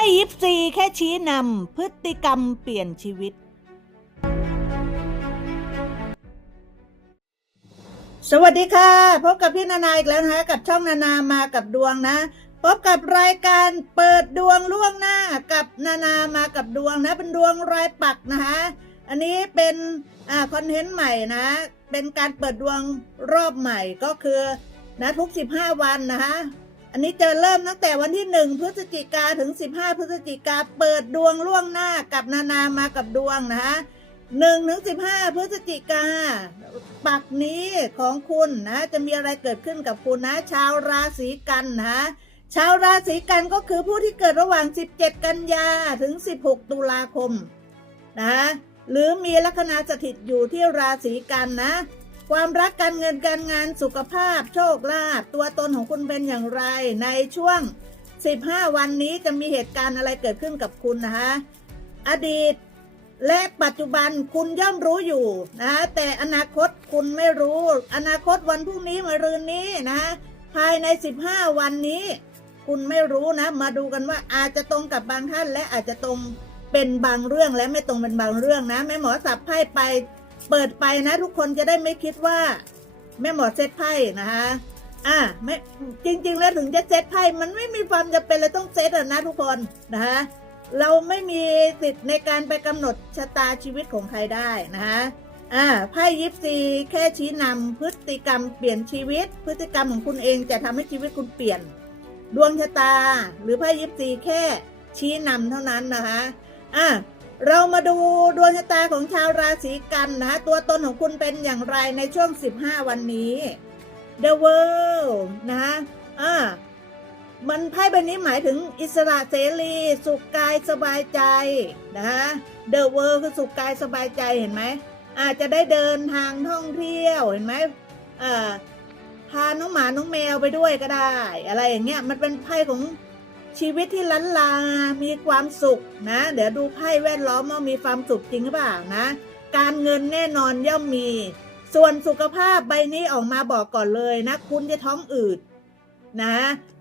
พ่ยิปซีแค่ชี้นำพฤติกรรมเปลี่ยนชีวิต สวัสดีค่ะ พบกับพี่นานาอีกแล้วนะคะกับช่องนานามากับดวงนะ พบกับรายการเปิดดวงล่วงหน้ากับนานามากับดวงนะ เป็นดวงรายปักนะคะอันนี้เป็นอ่าคอนเทนต์ใหม่นะ เป็นการเปิดดวงรอบใหม่ก็คือนะทุก 15 วันนะคะ อันนี้จะเริ่มตั้งแต่วันที่1พฤศจิกาถึง15พฤศจิกาเปิดดวงล่วงหน้ากับนานามากับดวงนะคะ1ถึง15พฤศจิกาปักนี้ของคุณนะ จะมีอะไรเกิดขึ้นกับคุณนะ ชาวราศีกันนะชาวราศีกันก็คือผู้ที่เกิดระหว่าง 17 กันยาถึง 16 ตุลาคมนะหรือมีลัคนาสถิตอยู่ที่ราศีกันนะ ความรักการเงินการงานสุขภาพ โชคลาภตัวตนของคุณเป็นอย่างไร ในช่วง 15 วันนี้จะมีเหตุการณ์อะไรเกิดขึ้นกับคุณนะคะอดีตและปัจจุบันคุณย่อมรู้อยู่นะแต่อนาคตคุณไม่รู้ อนาคตวันพรุ่งนี้มะรืนนี้นะภายใน 15 วันนี้ คุณไม่รู้นะ มาดูกันว่าอาจจะตรงกับบางท่าน และอาจจะตรงเป็นบางเรื่องและไม่ตรงเป็นบางเรื่องนะแม่หมอสับไพ่ไป เปิดไปนะ ทุกคนจะได้ไม่คิดว่า แม่หมอเซตไพ่นะคะอะไม่จริง ๆ แล้วถึงจะเซตไพ่มันไม่มีความจำเป็นเลยต้องเซตอะนะทุกคนนะคะเราไม่มีสิทธิ์ในการไปกำหนดชะตาชีวิตของใครได้นะคะอ่าไพ่ยิปซีแค่ชี้นำพฤติกรรมเปลี่ยนชีวิต พฤติกรรมของคุณเองจะทำให้ชีวิตคุณเปลี่ยน ดวงชะตา หรือไพ่ยิปซีแค่ชี้นำเท่านั้นนะคะอะ เรามาดูดวงชะตาของชาวราศีกันนะ ตัวตนของคุณเป็นอย่างไรในช่วง 15 วันนี้ The World นะอ่ามันไพ่ใบนี้หมายถึงอิสระเสรี สุขกายสบายใจนะ The World คือสุขกายสบายใจเห็นไหมอาจจะได้เดินทางท่องเที่ยวเห็นไหมอ่าพาน้องหมาน้องแมวไปด้วยก็ได้ อะไรอย่างเงี้ยมันเป็นไพ่ของ ชีวิตที่ล้านลา มีความสุขนะ เดี๋ยวดูไพ่แวดล้อมว่ามีความสุขจริงหรือเปล่านะ การเงินแน่นอนย่อมมี ส่วนสุขภาพใบนี้ออกมาบอกก่อนเลยนะ คุณจะท้องอืดนะ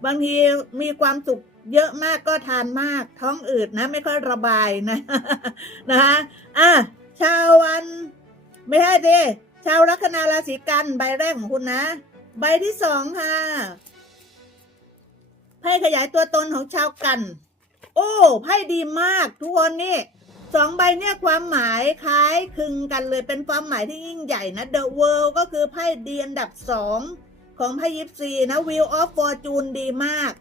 บางทีมีความสุขเยอะมากก็ทานมาก ท้องอืดนะ ไม่ค่อยระบายนะ นะคะอะชาววัน ไม่ใช่ดิชาวลัคนาราศีกันใบแรกของคุณนะ ใบที่สองค่ะ ไพ่ขยายตัวตนของชาวกัน โอ้ไพ่ดีมาก ทุกคนนี่สองใบเนี่ยความหมายคล้ายคลึงกันเลยเป็นความหมายที่ยิ่งใหญ่นะ The World ก็คือไพ่ดีอันดับสองของไพ่ยิปซีนะ Wheel of Fortune ดีมาก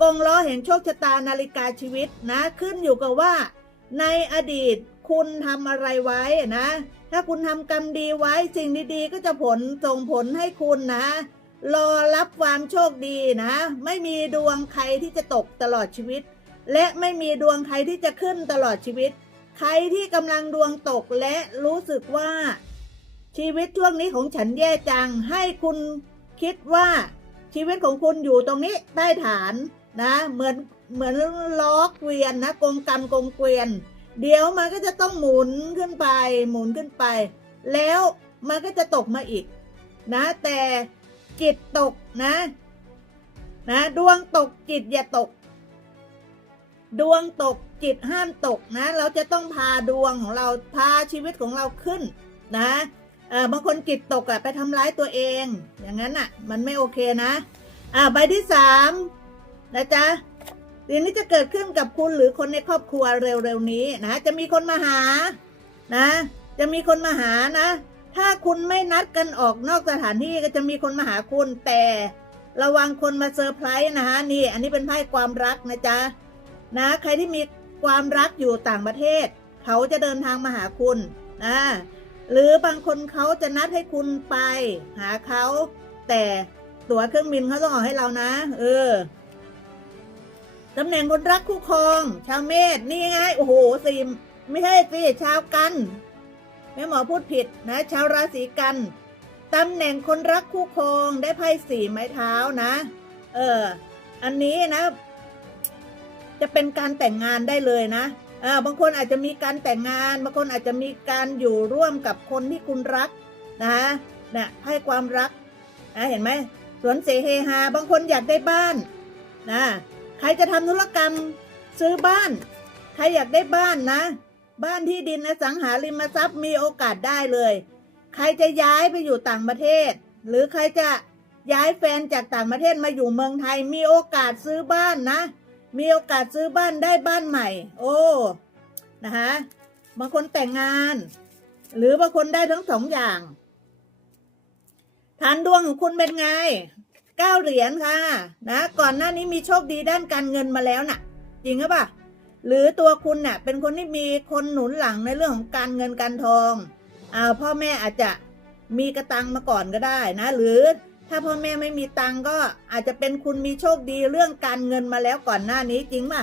กงล้อแห่งโชคชะตานาฬิกาชีวิตนะ ขึ้นอยู่กับว่า ในอดีตคุณทำอะไรไว้นะ ถ้าคุณทำกรรมดีไว้สิ่งดีๆ ก็จะผลส่งผลให้คุณนะ รอรับความโชคดีนะ ไม่มีดวงใครที่จะตกตลอดชีวิต และไม่มีดวงใครที่จะขึ้นตลอดชีวิต ใครที่กำลังดวงตกและรู้สึกว่า ชีวิตช่วงนี้ของฉันแย่จัง ให้คุณคิดว่าชีวิตของคุณอยู่ตรงนี้ใต้ฐานนะ เหมือนเหมือนล้อเกวียนนะกงกรรมกงเกวียน เดี๋ยวมันก็จะต้องหมุนขึ้นไป หมุนขึ้นไป แล้วมันก็จะตกมาอีก นะแต่ จิตตกนะ นะดวงตกจิตอย่าตก ดวงตกจิตห้ามตกนะ เราจะต้องพาดวงของเราพาชีวิตของเราขึ้นนะเออบางคนจิตตกอะไปทำร้ายตัวเอง อย่างนั้นอะมันไม่โอเคนะ อ่าใบที่สามนะจ๊ะสิ่งนี้จะเกิดขึ้นกับคุณหรือคนในครอบครัวเร็วๆนี้นะ จะมีคนมาหา นะ จะมีคนมาหานะ ถ้าคุณไม่นัดกันออกนอกสถานที่ก็จะมีคนมาหาคุณ แต่ระวังคนมาเซอร์ไพรส์นะฮะนี่ อันนี้เป็นไพ่ความรักนะจ๊ะนะใครที่มีความรักอยู่ต่างประเทศ เขาจะเดินทางมาหาคุณนะหรือบางคนเขาจะนัดให้คุณไปหาเขา แต่ตั๋วเครื่องบินเขาต้องออกให้เรานะ เออตำแหน่งคนรักคู่ครอง ชาวเมษนี่ไงโอ้โหสิไม่ใช่สิชาวกัน แม่หมอพูดผิดนะ ชาวราศีกันตำแหน่งคนรักคู่ครองได้ไพ่สี่ไม้เท้านะ เออ อันนี้นะ จะเป็นการแต่งงานได้เลยนะเออบางคนอาจจะมีการแต่งงานบางคนอาจจะมีการอยู่ร่วมกับคนที่คุณรักนะเนี่ยให้ความรักนะเห็นไหมสวนเสเฮฮาบางคนอยากได้บ้านนะใครจะทำธุรกรรมซื้อบ้าน ใครอยากได้บ้านนะ บ้านที่ดินอสังหาริมทรัพย์มีโอกาสได้เลย ใครจะย้ายไปอยู่ต่างประเทศ หรือใครจะย้ายแฟนจากต่างประเทศมาอยู่เมืองไทย มีโอกาสซื้อบ้านนะ มีโอกาสซื้อบ้านได้บ้านใหม่ โอ้นะคะบางคนแต่งงาน หรือบางคนได้ทั้งสองอย่างฐานดวงของคุณเป็นไงเก้าเหรียญค่ะ นะ ก่อนหน้านี้มีโชคดีด้านการเงินมาแล้วน่ะ จริงหรือเปล่า หรือตัวคุณเน่ะเป็นคนที่มีคนหนุนหลังในเรื่องของการเงินการทองอ่าพ่อแม่อาจจะมีกระตังมาก่อนก็ได้นะ หรือถ้าพ่อแม่ไม่มีตังก็อาจจะเป็นคุณมีโชคดีเรื่องการเงินมาแล้วก่อนหน้านี้จริงป่ะ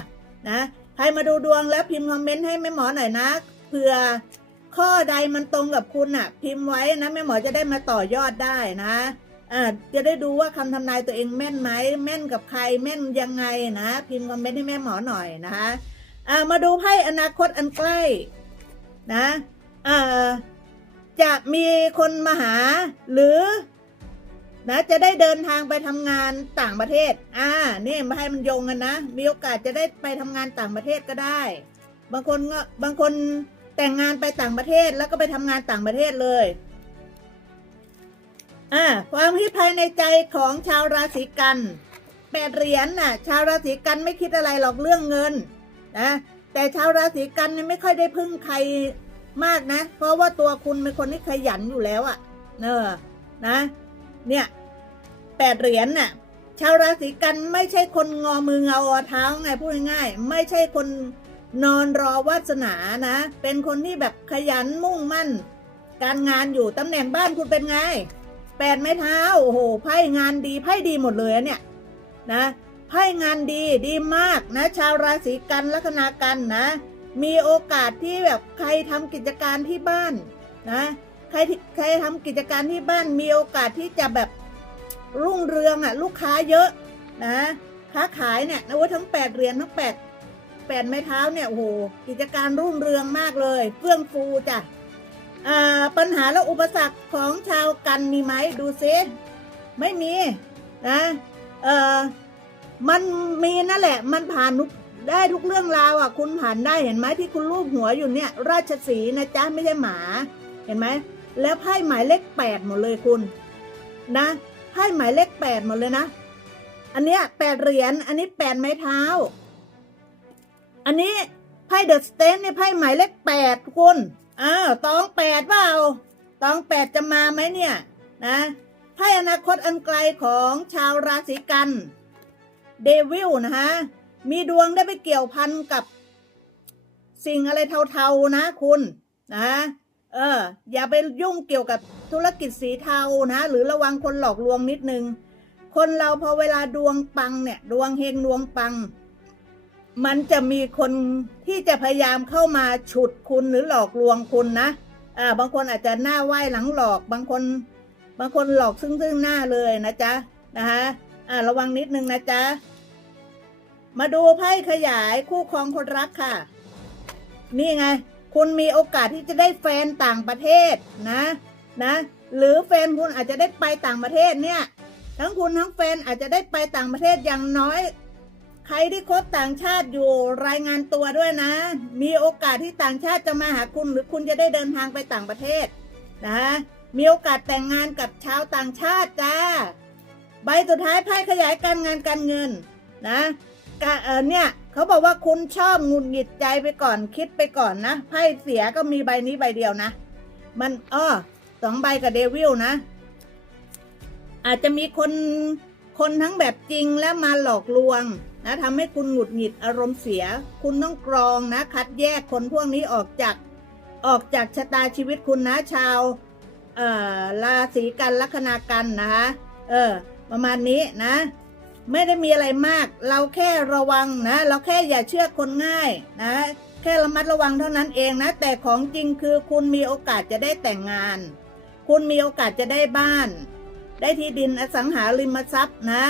นะใครมาดูดวงแล้วพิมพ์คอมเมนต์ให้แม่หมอหน่อยนะเผื่อข้อใดมันตรงกับคุณน่ะ พิมพ์ไว้นะแม่หมอจะได้มาต่อยอดได้นะอ่าจะได้ดูว่าคำทำนายตัวเองแม่นไหมแม่นกับใครแม่นยังไงนะ พิมพ์คอมเมนต์ให้แม่หมอหน่อยนะคะ อ่ามาดูไพ่อนาคตอันใกล้นะอ่าจะมีคนมาหาหรือ นะจะได้เดินทางไปทำงานต่างประเทศ อ่านี่มาให้มันโยงกันนะ มีโอกาสจะได้ไปทำงานต่างประเทศก็ได้ บางคนก็บางคนแต่งงานไปต่างประเทศแล้วก็ไปทำงานต่างประเทศเลย อ่าความคิดภายในใจของชาวราศีกันแปดเหรียญน่ะ ชาวราศีกันไม่คิดอะไรหรอกเรื่องเงิน นะแต่ชาวราศีกันเนี่ยไม่ค่อยได้พึ่งใครมากนะ เพราะว่าตัวคุณเป็นคนที่ขยันอยู่แล้วอะ่ะเนอนะ เนี่ยแปดเหรียญน่ะชาวราศีกันไม่ใช่คนงอมืองอเท้าไงพูดง่ายๆไม่ใช่คนนอนรอวาสนานะ เป็นคนที่แบบขยันมุ่งมั่น การงานอยู่ตำแหน่งบ้านคุณเป็นไงแปดไม้เท้าโอ้โหไพ่งานดีไพ่ดีหมดเลยเนี่ยนะ ไพ่งานดีดีมากนะ ชาวราศีกันลัคนากันนะ มีโอกาสที่แบบใครทำกิจการที่บ้านนะ ใครใครทำกิจการที่บ้านมีโอกาสที่จะแบบรุ่งเรืองอะลูกค้าเยอะนะค้าขายเนี่ยนะว่าทั้งแปดเหรียญทั้งแปดแปดไม้เท้าเนี่ยโอ้โหกิจการรุ่งเรืองมากเลย เฟื่องฟูจ้ะปัญหาและอุปสรรคของชาวกันมีไหมดูซิไม่มีนะเออ มันมีนั่นแหละ มันผ่านทุกได้ทุกเรื่องราวอะ คุณผ่านได้เห็นไหมที่คุณรูปหัวอยู่เนี่ย ราชสีนะจ๊ะไม่ใช่หมา เห็นไหมแล้วไพ่หมายเลขแปดหมดเลยคุณ นะไพ่หมายเลขแปดหมดเลยนะ อันเนี้ยแปดเหรียญอันนี้แปดไม้เท้า อันนี้ไพ่เดอะสเตนเนี่ยไพ่หมายเลขแปดคุณอ้าวตองแปดเปล่าตองแปดจะมาไหมเนี่ย นะไพ่อนาคตอันไกลของชาวราศีกัน เดวิลนะฮะ มีดวงได้ไปเกี่ยวพันกับสิ่งอะไรเทาๆนะคุณนะเออ อย่าไปยุ่งเกี่ยวกับธุรกิจสีเทานะ หรือระวังคนหลอกลวงนิดนึง คนเราพอเวลาดวงปังเนี่ย ดวงเฮงดวงปัง มันจะมีคนที่จะพยายามเข้ามาฉุดคุณหรือหลอกลวงคุณนะอ่าบางคนอาจจะหน้าไหว้หลังหลอก บางคน บางคนหลอกซึ่งซึ่งหน้าเลยนะจ๊ะนะคะ อ่าระวังนิดนึงนะจ๊ะ มาดูไพ่ขยายคู่ครองคนรักค่ะ นี่ไง คุณมีโอกาสที่จะได้แฟนต่างประเทศนะนะ หรือแฟนคุณอาจจะได้ไปต่างประเทศเนี่ย ทั้งคุณทั้งแฟนอาจจะได้ไปต่างประเทศอย่างน้อย ใครที่คบต่างชาติอยู่รายงานตัวด้วยนะ มีโอกาสที่ต่างชาติจะมาหาคุณ หรือคุณจะได้เดินทางไปต่างประเทศนะมีโอกาสแต่งงานกับชาวต่างชาติจ้า ใบสุดท้ายไพ่ขยายการงานการเงินนะกะเออเนี่ยเขาบอกว่าคุณชอบงุดหงิดใจไปก่อนคิดไปก่อนนะไพ่เสียก็มีใบนี้ใบเดียวนะ มันอ้อสองใบกับเดวิลนะ อาจจะมีคนคนทั้งแบบจริงและมาหลอกลวงนะทำให้คุณหงุดหงิดอารมณ์เสีย คุณต้องกรองนะ คัดแยกคนพวกนี้ออกจากออกจากชะตาชีวิตคุณนะชาว เอ่อราศีกันลัคนากันนะคะเออ ประมาณนี้นะ ไม่ได้มีอะไรมาก เราแค่ระวังนะ เราแค่อย่าเชื่อคนง่ายนะ แค่ระมัดระวังเท่านั้นเองนะ แต่ของจริงคือคุณมีโอกาสจะได้แต่งงาน คุณมีโอกาสจะได้บ้าน ได้ที่ดินอสังหาริมทรัพย์นะ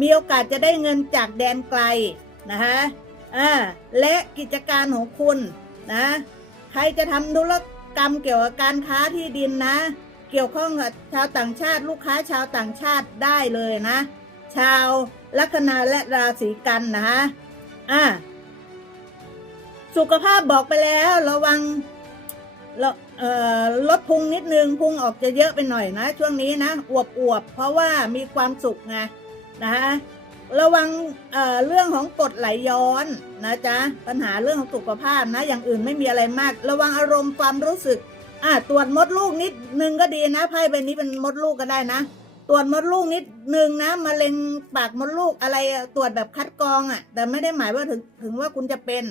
มีโอกาสจะได้เงินจากแดนไกลนะคะอ่าและกิจการของคุณนะ ใครจะทำธุรกรรมเกี่ยวกับการค้าที่ดินนะ เกี่ยวข้องกับชาวต่างชาติลูกค้าชาวต่างชาติได้เลยนะ ชาวลัคนาและราศีกันนะฮะอ่าสุขภาพบอกไปแล้วระวังลดพุงนิดนึงพุงออกจะเยอะไปหน่อยนะ ช่วงนี้นะอวบอวบเพราะว่ามีความสุขไงนะคะระวังเเรื่องของกดไหลย้อนนะจ๊ะปัญหาเรื่องของสุขภาพนะ อย่างอื่นไม่มีอะไรมาก ระวังอารมณ์ความรู้สึก อะตรวจมดลูกนิดนึงก็ดีนะไพ่ใบนี้เป็นมดลูกก็ได้นะ ตรวจมดลูกนิดนึงนะมะเร็งปากมดลูกอะไรตรวจแบบคัดกรองอะ แต่ไม่ได้หมายว่าถึงถึงว่าคุณจะเป็น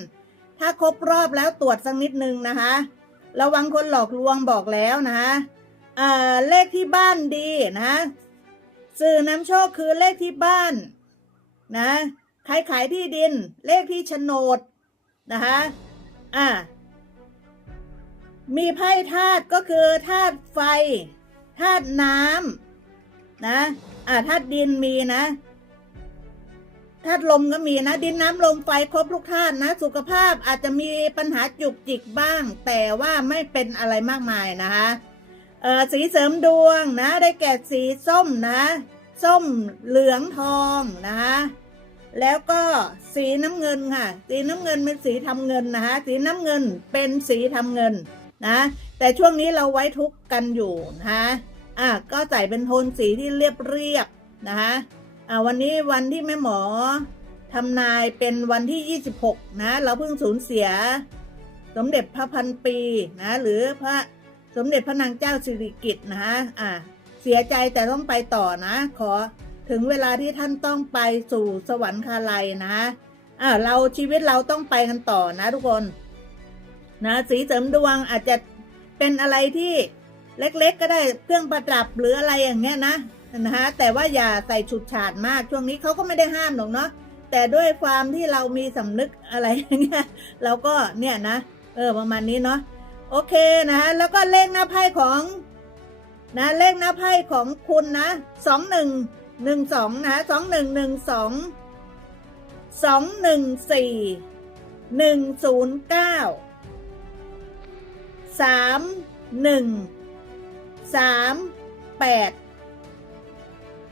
ถ้าครบรอบแล้วตรวจสักนิดนึงนะคะ ระวังคนหลอกลวงบอกแล้วนะคะเอ่อเลขที่บ้านดีนะสื่อนำโชคคือเลขที่บ้านนะใครขายที่ดิน เลขที่โฉนดนะคะอ่า มีไพ่ธาตุก็คือธาตุไฟธาตุน้ำนะอ่าธาตุดินมีนะธาตุลมก็มีนะ ดินน้ำลมไฟครบทุกธาตุนะ สุขภาพอาจจะมีปัญหาจุกจิกบ้าง แต่ว่าไม่เป็นอะไรมากมายนะคะเอ่อสีเสริมดวงนะ ได้แก่สีส้มนะ ส้มเหลืองทองนะคะแล้วก็สีน้ำเงินค่ะ สีน้ำเงินเป็นสีทำเงินนะคะสีน้ำเงินเป็นสีทำเงิน นะแต่ช่วงนี้เราไว้ทุกข์กันอยู่นะคะอะก็ใส่เป็นโทนสีที่เรียบเรียบๆนะคะอะวันนี้วันที่แม่หมอทำนายเป็นวันที่ 26 นะ เราเพิ่งสูญเสีย สมเด็จพระพันปีนะหรือพระสมเด็จพระนางเจ้าสิริกิติ์นะคะอะเสียใจแต่ต้องไปต่อนะ ขอถึงเวลาที่ท่านต้องไปสู่สวรรคาลัยนะอะเราชีวิตเราต้องไปกันต่อนะทุกคน นะสีเสริมดวงอาจจะเป็นอะไรที่เล็กๆ ก็ได้เครื่องประดับหรืออะไรอย่างเงี้ยนะนะฮะแต่ว่าอย่าใส่ฉุดฉาดมากช่วงนี้เขาก็ไม่ได้ห้ามหรอกเนาะแต่ด้วยความที่เรามีสำนึกอะไรอย่างเงี้ยเราก็เนี่ยนะ เออประมาณนี้เนาะโอเคนะฮะแล้วก็เลขหน้าไพ่ของนะเลขหน้าไพ่ของคุณนะสองหนึ่งหนึ่งสองนะสองหนึ่งหนึ่งสองสองหนึ่งสี่หนึ่งศูนย์เก้า สามหนึ่งสามแปด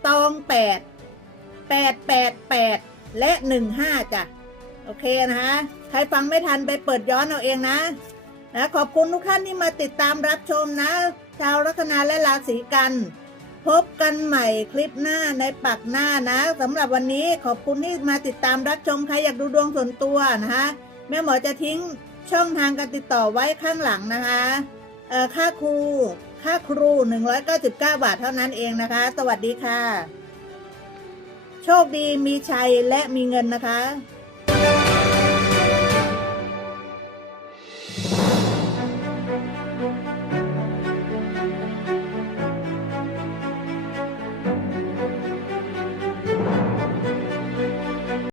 ตองแปดแปดแปดแปดและหนึ่งห้าจ้ะ โอเคนะคะใครฟังไม่ทันไปเปิดย้อนเอาเองนะนะขอบคุณทุกท่านที่มาติดตามรับชมนะ ชาวลัคนาและราศีกัน พบกันใหม่คลิปหน้าในปักหน้านะสำหรับวันนี้ขอบคุณที่มาติดตามรับชมใครอยากดูดวงส่วนตัวนะคะแม่หมอจะทิ้ง ช่องทางการติดต่อไว้ข้างหลังนะคะเอ่อค่าครูค่าครู 199 บาทเท่านั้นเองนะคะ สวัสดีค่ะ โชคดีมีชัยและมีเงินนะคะ